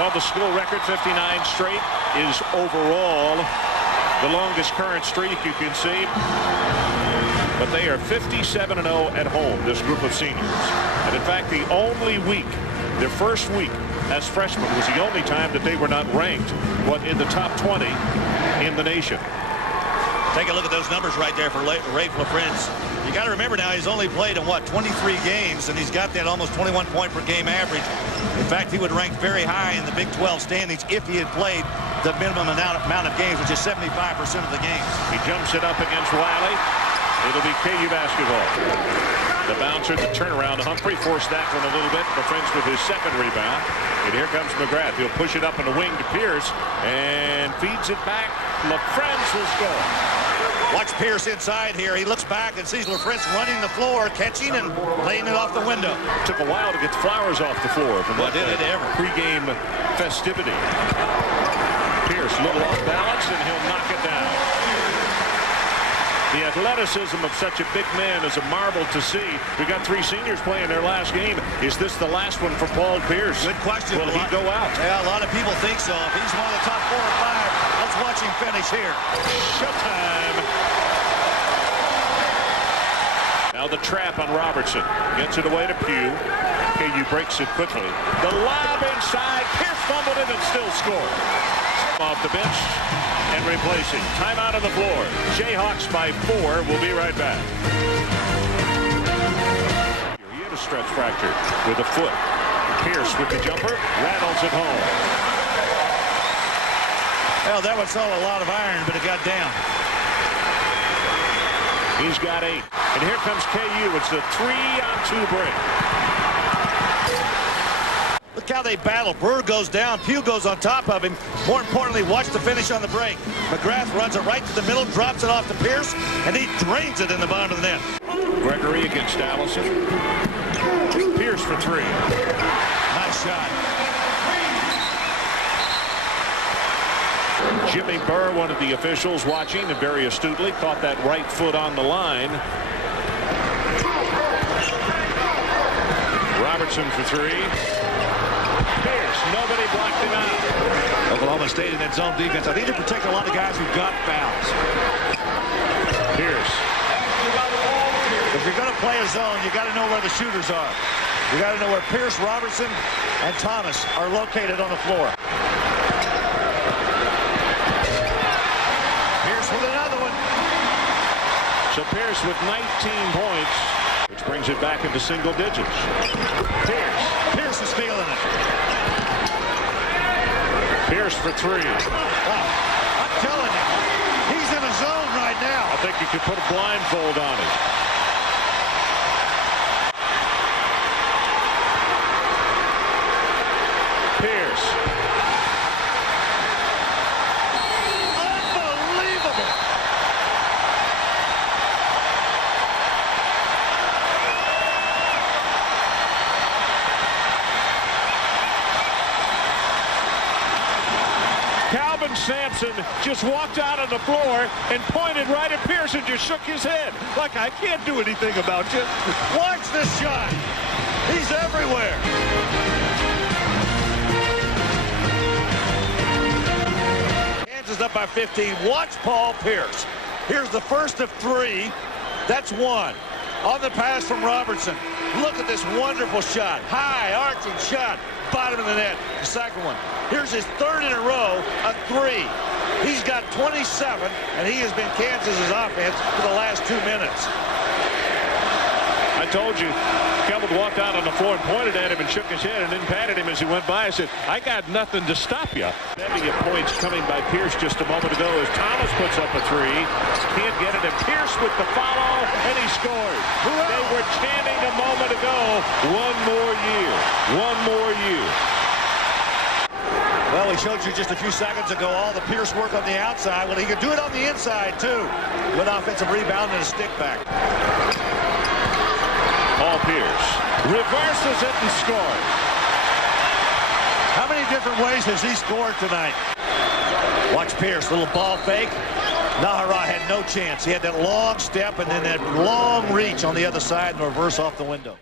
Well, the school record, 59 straight, is overall the longest current streak you can see. But they are 57-0 at home, this group of seniors. And in fact, the only week, their first week as freshmen, was the only time that they were not ranked, in the top 20 in the nation. Take a look at those numbers right there for Rafe LaPrince. You got to remember now, he's only played in, 23 games, and he's got that almost 21 point per game average. In fact, he would rank very high in the Big 12 standings if he had played the minimum amount of games, which is 75% of the games. He jumps it up against Wiley. It'll be KU basketball. The bouncer, the turnaround. Humphrey forced that one a little bit. LaPrince with his second rebound. And here comes McGrath. He'll push it up in the wing to Pierce and feeds it back. LaPrince will score. Watch Pierce inside here. He looks back and sees LaPrince running the floor, catching and laying it off the window. Took a while to get Flowers off the floor from did it ever. Pre-game festivity. Pierce a little off balance, and he'll knock it down. The athleticism of such a big man is a marvel to see. We got 3 seniors playing their last game. Is this the last one for Paul Pierce? Good question. Will he go out? Yeah, a lot of people think so. If he's one of the top 4 or 5, let's watch him finish here. Showtime. Now the trap on Robertson. Gets it away to Pugh. KU breaks it quickly. The lob inside. Pierce fumbled it and still scored. Off the bench and replacing. Timeout on the floor. Jayhawks by 4. We'll be right back. He had a stretch fracture with a foot. Pierce with the jumper. Rattles it home. Well, that one saw a lot of iron, but it got down. He's got 8. And here comes KU. It's the 3-on-2 break. Look how they battle. Bird goes down. Pugh goes on top of him. More importantly, watch the finish on the break. McGrath runs it right to the middle, drops it off to Pierce, and he drains it in the bottom of the net. Gregory against Allison. Pierce for 3. Nice shot. Jimmy Burr, one of the officials watching, and very astutely, caught that right foot on the line. Robertson for 3. Pierce, nobody blocked him out. Oklahoma State in that zone defense. I think to protect a lot of guys who got fouls. Pierce. If you're going to play a zone, you got to know where the shooters are. You got to know where Pierce, Robertson, and Thomas are located on the floor. Pierce with another one. So Pierce with 19 points, which brings it back into single digits. Pierce is feeling it. Pierce for 3. Wow. I'm telling you, he's in a zone right now. I think you could put a blindfold on him. Pierce. Unbelievable. Calvin Sampson just walked out on the floor and pointed right at Pierce and just shook his head like, I can't do anything about you. Watch this shot. He's everywhere. Kansas up by 15. Watch Paul Pierce. Here's the first of 3. That's 1. On the pass from Robertson. Look at this wonderful shot. High arching shot. Bottom of the net. The second one. Here's his 3rd in a row, a 3. He's got 27, and he has been Kansas's offense for the last 2 minutes. I told you, Calvin walked out on the floor and pointed at him and shook his head and then patted him as he went by. I said, I got nothing to stop you. 70 points coming by Pierce just a moment ago as Thomas puts up a 3. Can't get it, and Pierce with the follow, and he scores. They were chanting a moment ago, 1 more year, 1 more year. Well, we showed you just a few seconds ago all the Pierce work on the outside. Well, he could do it on the inside, too. Good offensive rebound and a stick back. Paul Pierce reverses it and scores. How many different ways has he scored tonight? Watch Pierce, little ball fake. Nahara had no chance. He had that long step and then that long reach on the other side and reverse off the window.